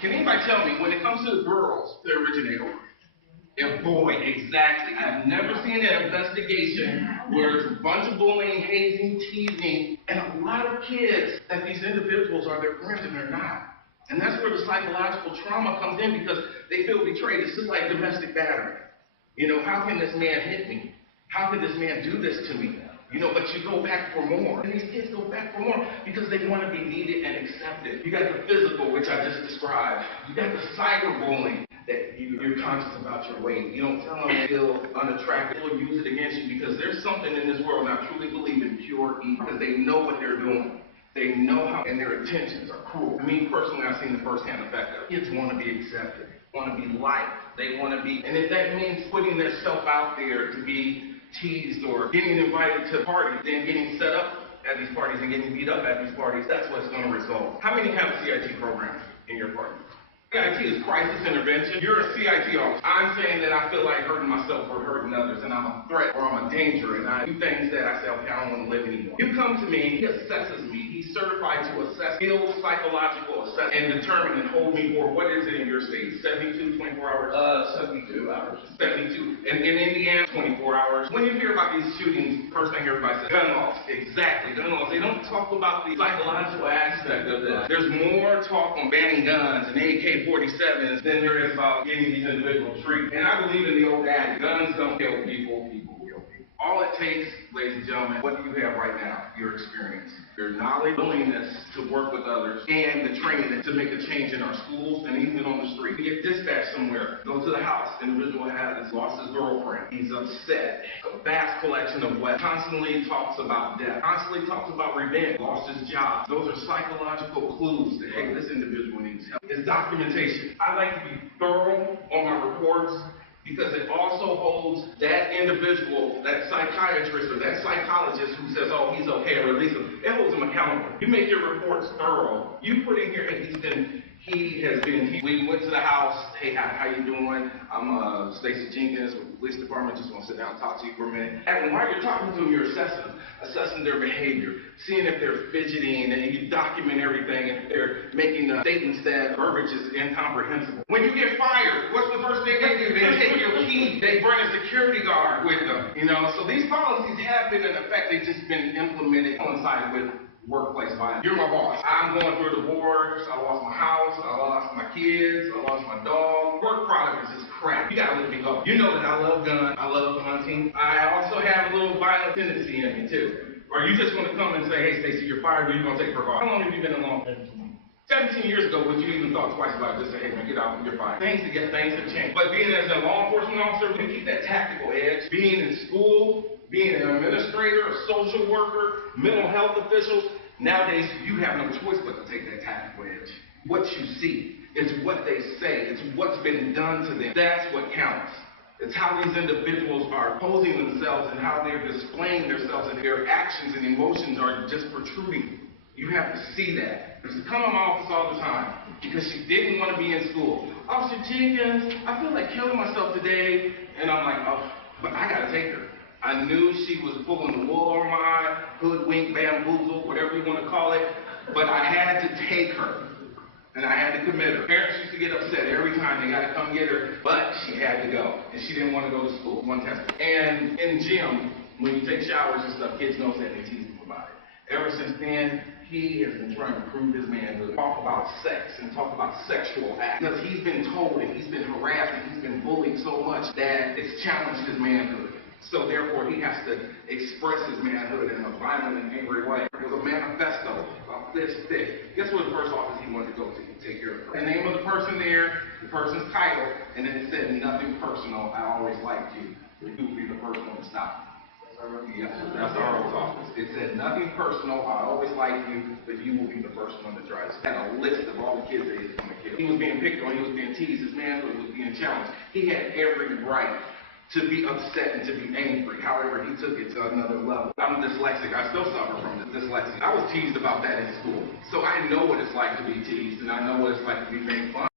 Can anybody tell me, when it comes to the girls, they originate over? And boy, exactly. I've never seen an investigation where it's a bunch of bullying, hazing, teasing, and a lot of kids that these individuals are their friends and they're not. And that's where the psychological trauma comes in because they feel betrayed. It's just like domestic battery. You know, how can this man hit me? How could this man do this to me? You know, but you go back for more. And these kids go back for more because they want to be needed and accepted. You got the physical, which I just described. You got the cyberbullying that you're conscious about your weight. You don't tell them they feel unattractive. They'll use it against you because there's something in this world, and I truly believe in pure evil, because they know what they're doing. They know how, and their intentions are cruel. Me, personally, I've seen the firsthand effect of it. Kids want to be accepted, want to be liked. They want to be, and if that means putting their self out there to be teased or getting invited to parties, then getting set up at these parties and getting beat up at these parties, that's what's going to result. How many have a CIT program in your party? CIT is crisis intervention. You're a CIT officer. I'm saying that I feel like hurting myself or hurting others, and I'm a threat or I'm a danger, and I do things that I say, okay, I don't want to live anymore. You come to me, he assesses me. He's certified to assess skills, psychological assessment, and determine and hold me for, what is it in your state? 72, 24 hours? 72 hours. 72. And in Indiana, 24 hours. When you hear about these shootings, first thing everybody says, gun laws. Exactly, gun laws. They don't talk about the psychological aspect of that. There's more talk on banning guns and AK-47s than there is about getting these individuals free. And I believe in the old adage, guns don't kill people, people kill people. All it takes, ladies and gentlemen, what do you have right now? Your experience, your knowledge, willingness to work with others, and the training to make a change in our schools and even on the street. You get dispatched somewhere, go to the house, the individual has lost his girlfriend, he's upset, a vast collection of weapons, constantly talks about death, constantly talks about revenge, lost his job. Those are psychological clues that, hey, this individual needs help. It's documentation. I like to be thorough on my reports, because it also holds that individual, that psychiatrist or that psychologist who says, oh, he's okay, release him. It holds him accountable. You make your reports thorough. You put in here, hey, we went to the house, hey, how you doing? I'm Stacey Jenkins with the police department, just want to sit down and talk to you for a minute. And while you're talking to them, you're assessing their behavior, seeing if they're fidgeting, and you document everything, if they're making statements that verbiage is incomprehensible. When you get fired, what's the first thing they do? They take your key. They bring a security guard with them. You know, so these policies have been in effect. They've just been implemented coincided with workplace violence. You're my boss. I'm going through a divorce. I lost my house. I lost my kids. I lost my dog. Work product is just crap. You gotta let me go. You know that I love guns. I love hunting. I also have a little violent tendency in me too. Or you just want to come and say, hey, Stacey, you're fired, or you're going to take precaution. How long have you been in law enforcement? 17 years ago, would you even thought twice about it? Just say, hey, man, get out, you're fired. Things have changed. But being as a law enforcement officer, we keep that tactical edge. Being in school, being an administrator, a social worker, mental health officials, nowadays, you have no choice but to take that tactical edge. What you see, it's what they say, it's what's been done to them. That's what counts. It's how these individuals are posing themselves and how they're displaying themselves, and their actions and emotions are just protruding. You have to see that. She come in my office all the time because she didn't want to be in school. Officer Jenkins, I feel like killing myself today. And I'm like, oh, but I gotta take her. I knew she was pulling the wool over my eye, hoodwink, bamboozle, whatever you want to call it, but I had to take her. And I had to commit her. Parents used to get upset every time they got to come get her, but she had to go. And she didn't want to go to school, one test. And in gym, when you take showers and stuff, kids know that, they tease him about it. Ever since then, he has been trying to prove his manhood, talk about sex and talk about sexual acts. Because he's been told and he's been harassed and he's been bullied so much that it's challenged his manhood. So therefore, he has to express his manhood in a violent and angry way. It was a manifesto about this thick. Guess what the first office he wanted to go to take care of? The name of the person there, the person's title, and then it said, nothing personal, I always liked you. But you will be the first one to stop. Yes, that's the RO's office. It said, nothing personal, I always liked you, but you will be the first one to try. It had a list of all the kids that he was going to kill. He was being picked on, he was being teased, his manhood was being challenged. He had every right to be upset and to be angry. However, he took it to another level. I'm dyslexic. I still suffer from dyslexia. I was teased about that in school. So I know what it's like to be teased, and I know what it's like to be made fun of.